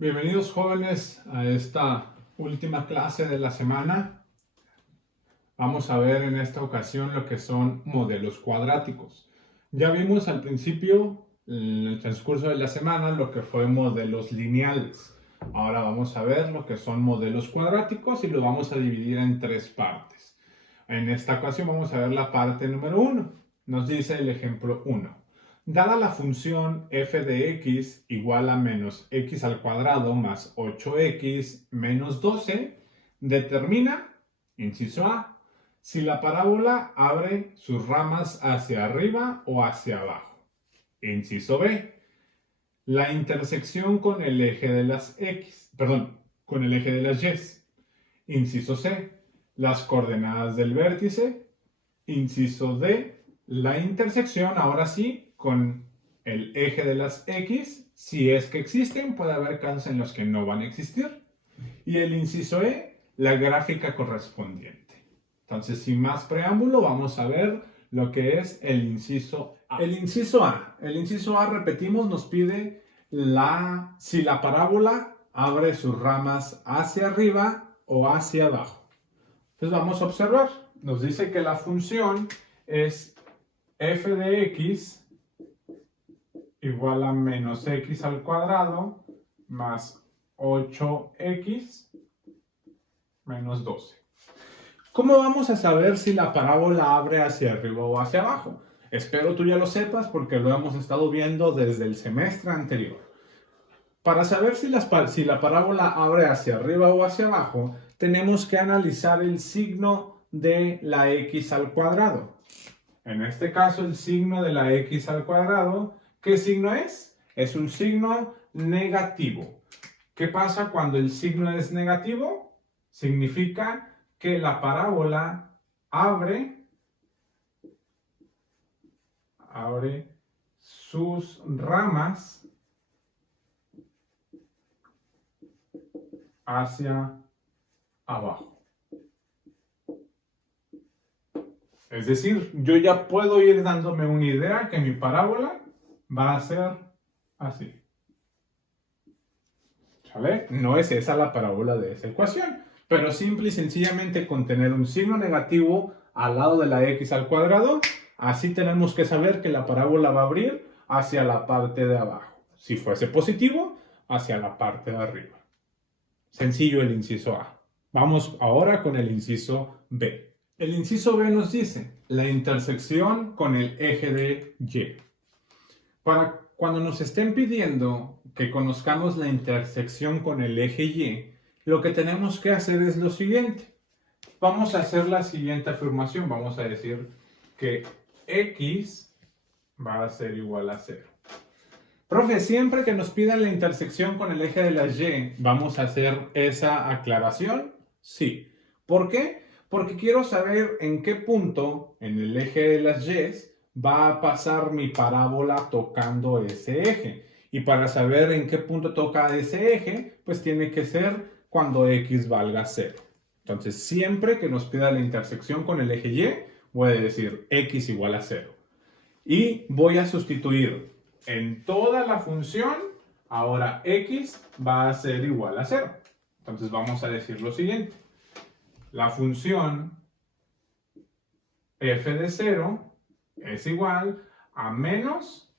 Bienvenidos jóvenes a esta última clase de la semana. Vamos a ver en esta ocasión lo que son modelos cuadráticos. Ya vimos al principio, en el transcurso de la semana, lo que fue modelos lineales. Ahora vamos a ver lo que son modelos cuadráticos y lo vamos a dividir en tres partes. En esta ocasión vamos a ver la parte número 1. Nos dice el ejemplo 1. Dada la función f de x igual a menos x al cuadrado más 8x menos 12, determina, inciso A, si la parábola abre sus ramas hacia arriba o hacia abajo. Inciso B, la intersección con el eje de las con el eje de las y. Inciso C, las coordenadas del vértice. Inciso D, la intersección, ahora sí, con el eje de las X, si es que existen, puede haber casos en los que no van a existir. Y el inciso E, la gráfica correspondiente. Entonces, sin más preámbulo, vamos a ver lo que es el inciso A. El inciso A, repetimos, nos pide si la parábola abre sus ramas hacia arriba o hacia abajo. Entonces vamos a observar. Nos dice que la función es f de x igual a menos x al cuadrado más 8x menos 12. ¿Cómo vamos a saber si la parábola abre hacia arriba o hacia abajo? Espero tú ya lo sepas porque lo hemos estado viendo desde el semestre anterior. Para saber si la parábola abre hacia arriba o hacia abajo, tenemos que analizar el signo de la x al cuadrado. En este caso, el signo de la x al cuadrado, ¿qué signo es? Es un signo negativo. ¿Qué pasa cuando el signo es negativo? Significa que la parábola abre sus ramas hacia abajo. Es decir, yo ya puedo ir dándome una idea que mi parábola va a ser así. ¿Sale? No es esa la parábola de esa ecuación, pero simple y sencillamente con tener un signo negativo al lado de la x al cuadrado, así tenemos que saber que la parábola va a abrir hacia la parte de abajo. Si fuese positivo, hacia la parte de arriba. Sencillo el inciso A. Vamos ahora con el inciso B. El inciso B nos dice la intersección con el eje de Y. Para cuando nos estén pidiendo que conozcamos la intersección con el eje Y, lo que tenemos que hacer es lo siguiente. Vamos a hacer la siguiente afirmación. Vamos a decir que X va a ser igual a 0. Profe, siempre que nos pidan la intersección con el eje de las Y, ¿vamos a hacer esa aclaración? Sí. ¿Por qué? Porque quiero saber en qué punto en el eje de las Y va a pasar mi parábola tocando ese eje. Y para saber en qué punto toca ese eje, pues tiene que ser cuando X valga 0. Entonces, siempre que nos pida la intersección con el eje Y, voy a decir X igual a 0. Y voy a sustituir en toda la función, ahora x va a ser igual a 0. Entonces vamos a decir lo siguiente. La función f de 0 es igual a menos,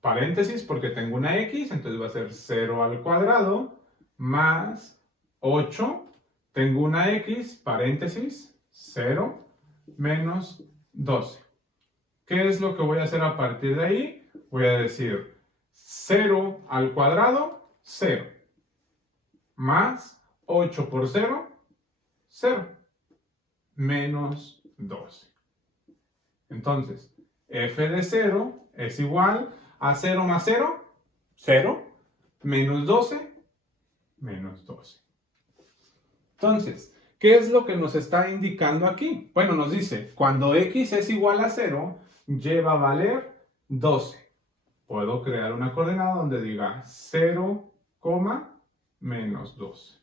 paréntesis porque tengo una x, entonces va a ser 0 al cuadrado, más 8, tengo una x, paréntesis, 0, menos 12. ¿Qué es lo que voy a hacer a partir de ahí? Voy a decir 0 al cuadrado, 0. Más 8 por 0, 0. Menos 12. Entonces, f de 0 es igual a 0 más 0, 0. Menos 12, menos 12. Entonces, ¿qué es lo que nos está indicando aquí? Bueno, nos dice, cuando x es igual a 0, y va a valer 12. Puedo crear una coordenada donde diga 0, menos 12.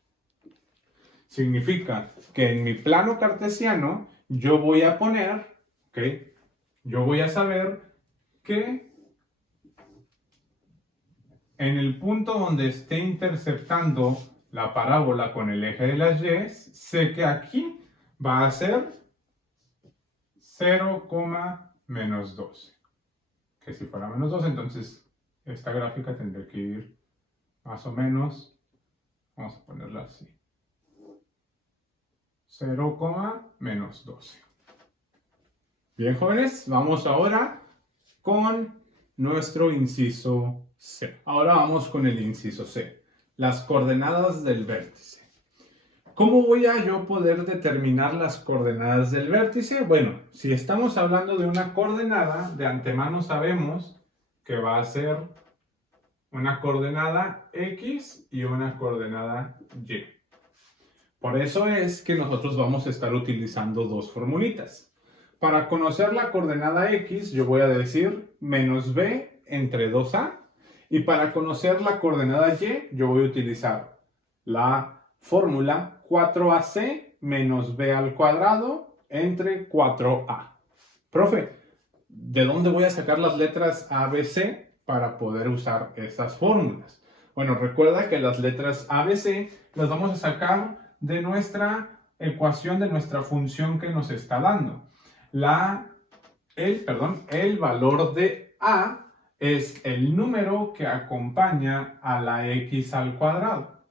Significa que en mi plano cartesiano yo voy a poner, ¿ok? Yo voy a saber que en el punto donde esté interceptando la parábola con el eje de las y, sé que aquí va a ser 0, menos 12. Que si fuera menos 12, entonces esta gráfica tendría que ir más o menos, vamos a ponerla así, 0, menos 12. Bien, jóvenes, vamos ahora con nuestro inciso C. Ahora vamos con el inciso C, las coordenadas del vértice. ¿Cómo voy a yo poder determinar las coordenadas del vértice? Bueno, si estamos hablando de una coordenada, de antemano sabemos que va a ser una coordenada X y una coordenada Y. Por eso es que nosotros vamos a estar utilizando dos formulitas. Para conocer la coordenada X, yo voy a decir menos B entre 2A. Y para conocer la coordenada Y, yo voy a utilizar la fórmula 4AC menos B al cuadrado entre 4A. Profe, ¿de dónde voy a sacar las letras A, B, C para poder usar estas fórmulas? Bueno, recuerda que las letras A, B, C las vamos a sacar de nuestra ecuación, de nuestra función que nos está dando. El valor de A es el número que acompaña a la X al cuadrado.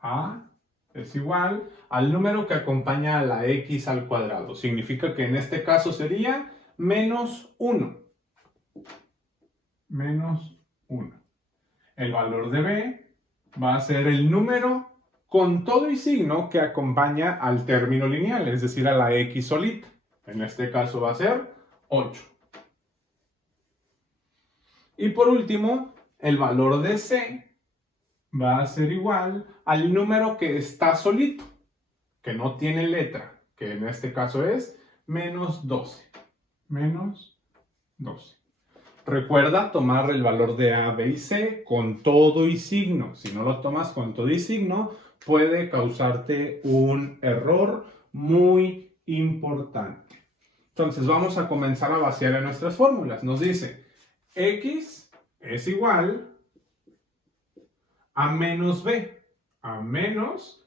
A es igual al número que acompaña a la X al cuadrado. Significa que en este caso sería menos 1. Menos 1. El valor de B va a ser el número con todo y signo que acompaña al término lineal, es decir, a la X solita. En este caso va a ser 8. Y por último, el valor de C va a ser igual al número que está solito, que no tiene letra, que en este caso es menos 12. Menos 12. Recuerda tomar el valor de A, B y C con todo y signo. Si no lo tomas con todo y signo, puede causarte un error muy importante. Entonces vamos a comenzar a vaciar en nuestras fórmulas. Nos dice X es igual a menos B. A menos,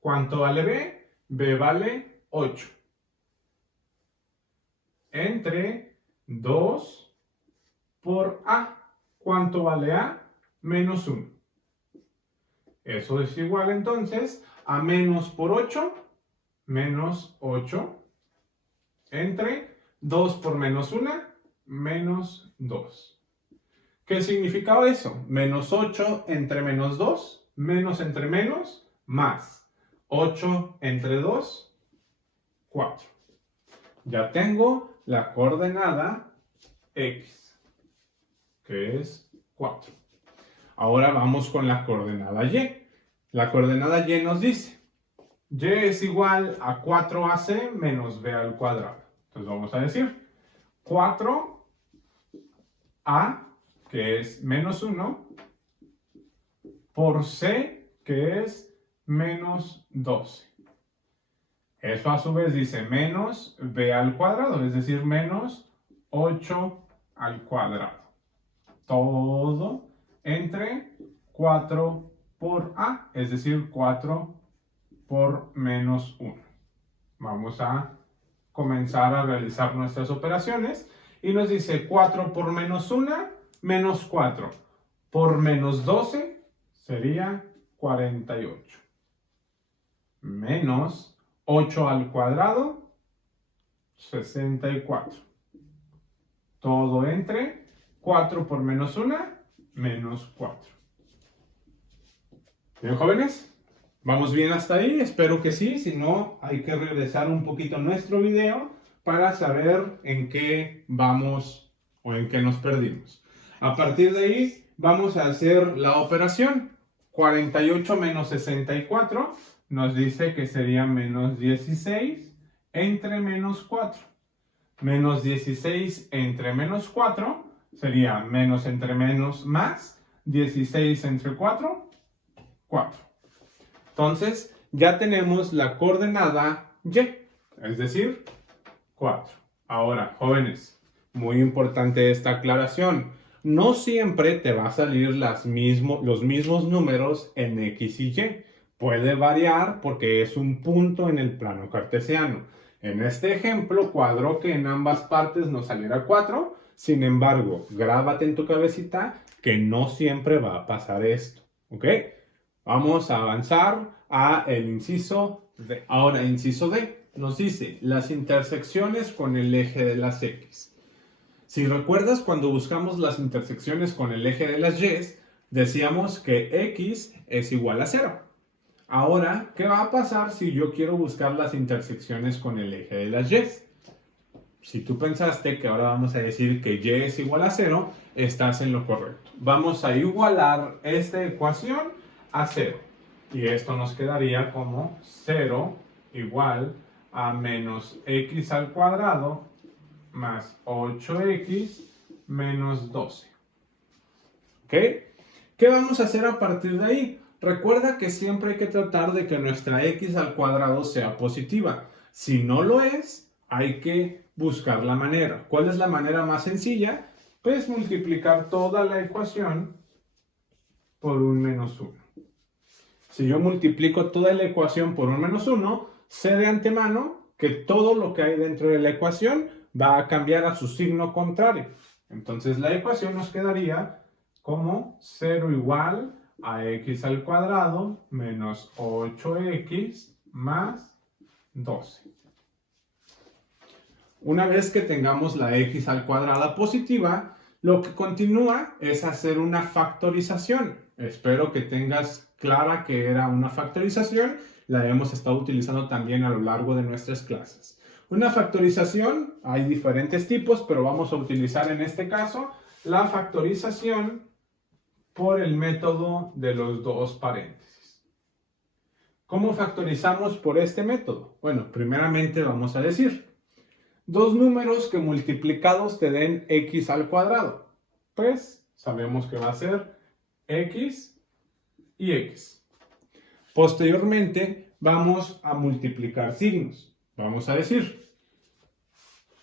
¿cuánto vale B? B vale 8. Entre 2 por A. ¿Cuánto vale A? Menos 1. Eso es igual entonces a menos por 8. Menos 8. Entre 2 por menos 1, menos 2. ¿Qué significaba eso? Menos 8 entre menos 2, menos entre menos, más. 8 entre 2, 4. Ya tengo la coordenada X, que es 4. Ahora vamos con la coordenada Y. La coordenada Y nos dice, Y es igual a 4AC menos B al cuadrado. Entonces vamos a decir 4A, que es menos 1, por C, que es menos 12. Eso a su vez dice menos B al cuadrado, es decir, menos 8 al cuadrado. Todo entre 4 por A, es decir, 4 por menos 1. Vamos a comenzar a realizar nuestras operaciones y nos dice 4 por menos 1, menos 4 por menos 12 sería 48. Menos 8 al cuadrado, 64. Todo entre 4 por menos 1, menos 4. ¿Bien, jóvenes? ¿Vamos bien hasta ahí? Espero que sí. Si no, hay que regresar un poquito a nuestro video para saber en qué vamos o en qué nos perdimos. A partir de ahí, vamos a hacer la operación. 48 menos 64 nos dice que sería menos 16 entre menos 4. Menos 16 entre menos 4 sería menos entre menos más. 16 entre 4, 4. Entonces, ya tenemos la coordenada Y, es decir, 4. Ahora, jóvenes, muy importante esta aclaración. no siempre te va a salir los mismos números en X y Y. Puede variar porque es un punto en el plano cartesiano. En este ejemplo, cuadró que en ambas partes nos saliera 4. Sin embargo, grábate en tu cabecita que no siempre va a pasar esto. ¿Ok? Vamos a avanzar a el inciso D. Ahora, inciso D nos dice las intersecciones con el eje de las X. Si recuerdas, cuando buscamos las intersecciones con el eje de las Y, decíamos que X es igual a 0. Ahora, ¿qué va a pasar si yo quiero buscar las intersecciones con el eje de las Y? Si tú pensaste que ahora vamos a decir que Y es igual a 0, estás en lo correcto. Vamos a igualar esta ecuación a 0. Y esto nos quedaría como 0 igual a menos x al cuadrado más 8x menos 12. ¿Ok? ¿Qué vamos a hacer a partir de ahí? Recuerda que siempre hay que tratar de que nuestra x al cuadrado sea positiva. Si no lo es, hay que buscar la manera. ¿Cuál es la manera más sencilla? Pues multiplicar toda la ecuación por un menos 1. Si yo multiplico toda la ecuación por un menos 1, sé de antemano que todo lo que hay dentro de la ecuación va a cambiar a su signo contrario. Entonces la ecuación nos quedaría como 0 igual a x al cuadrado menos 8x más 12. Una vez que tengamos la x al cuadrado positiva, lo que continúa es hacer una factorización. Espero que tengas clara que era una factorización. La hemos estado utilizando también a lo largo de nuestras clases. Una factorización, hay diferentes tipos, pero vamos a utilizar en este caso la factorización por el método de los dos paréntesis. ¿Cómo factorizamos por este método? Bueno, primeramente vamos a decir dos números que multiplicados te den x al cuadrado. Pues sabemos que va a ser x y x. Posteriormente vamos a multiplicar signos. Vamos a decir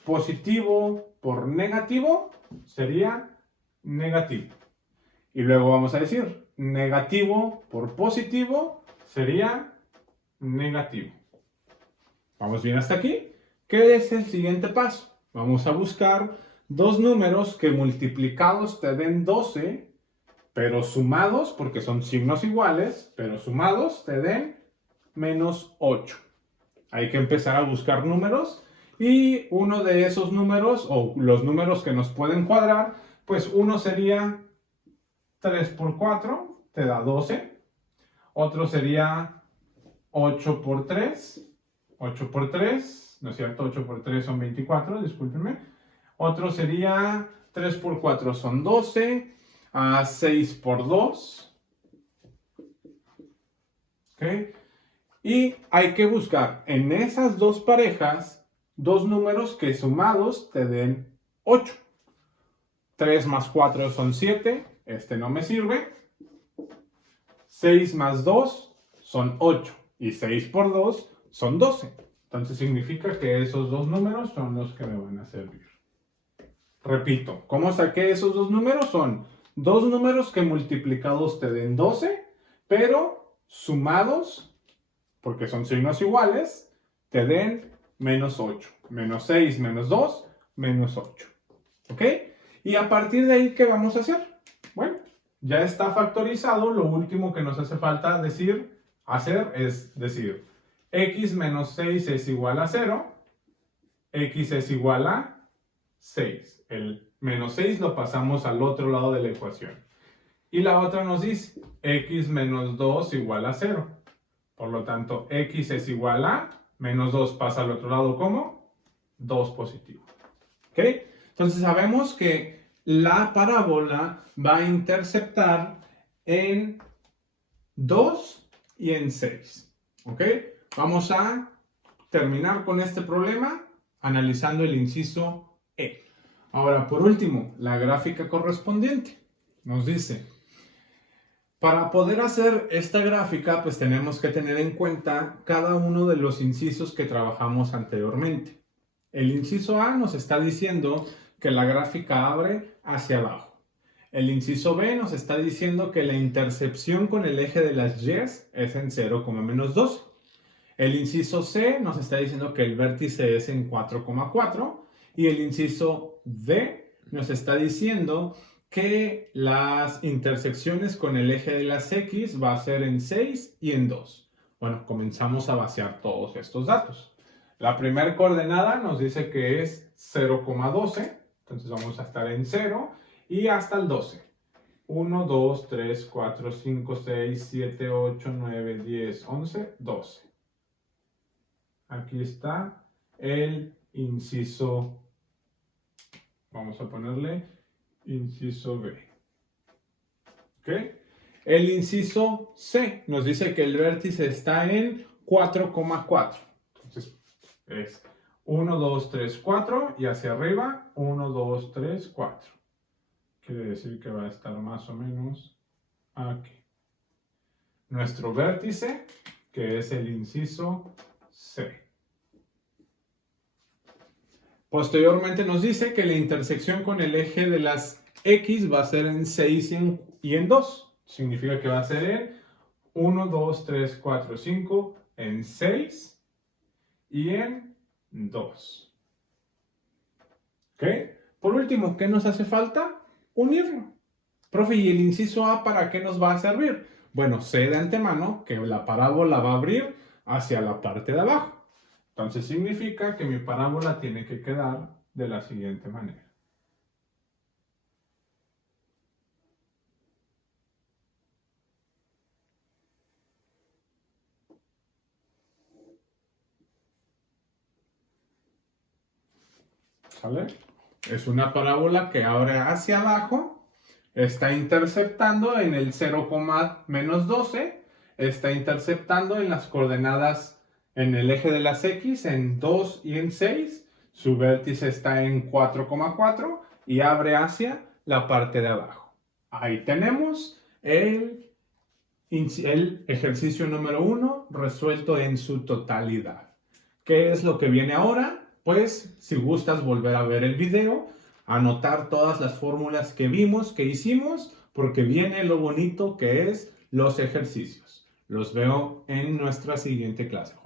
positivo por negativo sería negativo. Y luego vamos a decir negativo por positivo sería negativo. ¿Vamos bien hasta aquí? ¿Qué es el siguiente paso? Vamos a buscar dos números que multiplicados te den 12, pero sumados, porque son signos iguales, pero sumados te den menos 8. Hay que empezar a buscar números y uno de esos números, o los números que nos pueden cuadrar, pues uno sería 3 por 4, te da 12. Otro sería 8 por 3, 8 por 3, ¿no es cierto? 8 por 3 son 24, discúlpenme. Otro sería 3 por 4 son 12, 6 por 2. ¿Ok? Y hay que buscar en esas dos parejas dos números que sumados te den 8. 3 más 4 son 7, este no me sirve. 6 más 2 son 8 y 6 por 2 son 12. Entonces significa que esos dos números son los que me van a servir. Repito, ¿cómo saqué esos dos números? Son dos números que multiplicados te den 12, pero sumados, porque son signos iguales, te den menos 8. Menos 6 menos 2, menos 8. ¿Ok? Y a partir de ahí, ¿qué vamos a hacer? Bueno, ya está factorizado. Lo último que nos hace falta hacer es decir, x menos 6 es igual a 0, x es igual a 6. El menos 6 lo pasamos al otro lado de la ecuación. Y la otra nos dice x menos 2 igual a 0. Por lo tanto, x es igual a menos 2 pasa al otro lado como 2 positivo. ¿Ok? Entonces sabemos que la parábola va a interceptar en 2 y en 6. ¿Ok? Vamos a terminar con este problema analizando el inciso E. Ahora, por último, la gráfica correspondiente. Nos dice, para poder hacer esta gráfica, pues tenemos que tener en cuenta cada uno de los incisos que trabajamos anteriormente. El inciso A nos está diciendo que la gráfica abre hacia abajo. El inciso B nos está diciendo que la intercepción con el eje de las Y es en 0,-12. El inciso C nos está diciendo que el vértice es en 4,4. Y el inciso D nos está diciendo que las intersecciones con el eje de las X va a ser en 6 y en 2. Bueno, comenzamos a vaciar todos estos datos. La primera coordenada nos dice que es 0,12. Entonces vamos a estar en 0 y hasta el 12. 1, 2, 3, 4, 5, 6, 7, 8, 9, 10, 11, 12. Aquí está el inciso, vamos a ponerle inciso B. ¿Ok? El inciso C nos dice que el vértice está en 4,4. Entonces es 1, 2, 3, 4 y hacia arriba 1, 2, 3, 4. Quiere decir que va a estar más o menos aquí. Nuestro vértice, que es el inciso C. Posteriormente nos dice que la intersección con el eje de las X va a ser en 6 y en 2. Significa que va a ser en 1, 2, 3, 4, 5, en 6 y en 2. ¿Ok? Por último, ¿qué nos hace falta? Unirlo. Profe, ¿y el inciso A para qué nos va a servir? Bueno, sé de antemano que la parábola va a abrir hacia la parte de abajo. Entonces significa que mi parábola tiene que quedar de la siguiente manera. ¿Sale? Es una parábola que abre hacia abajo, está interceptando en el 0,-12, está interceptando en las coordenadas en el eje de las X en 2 y en 6, su vértice está en 4,4 y abre hacia la parte de abajo. Ahí tenemos el ejercicio número 1 resuelto en su totalidad. ¿Qué es lo que viene ahora? Pues si gustas volver a ver el video, anotar todas las fórmulas que vimos, que hicimos, porque viene lo bonito que es los ejercicios. Los veo en nuestra siguiente clase.